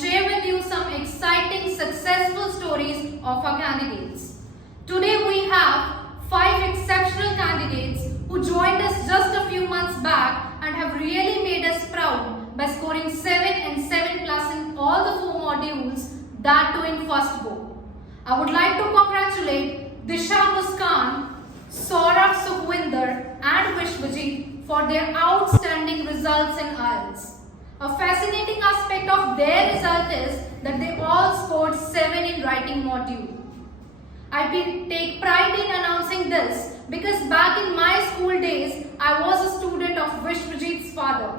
share with you some exciting successful stories of our candidates. Today we have 5 exceptional candidates who joined us just a few months back and have really made us proud by scoring 7 and 7 plus in all the 4 modules, that too in first go. I would like to congratulate Disha Muskan, Saurabh Sukhwinder and Vishwajit for their outstanding results in IELTS. A fascinating aspect of their result is that they all scored 7 in writing module. I take pride in announcing this because back in my school days, I was a student of Vishwajit's father.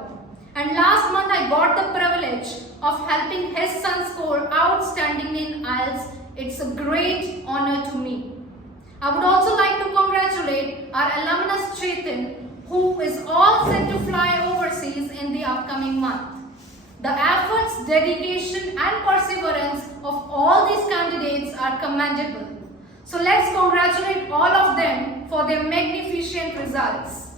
And last month I got the privilege of helping his son score outstanding in IELTS. It's a great honor to me. I would also like to congratulate our alumnus Chetan, who is all set to fly overseas in the upcoming month. The efforts, dedication and perseverance of all these candidates are commendable. So let's congratulate all of them for their magnificent results.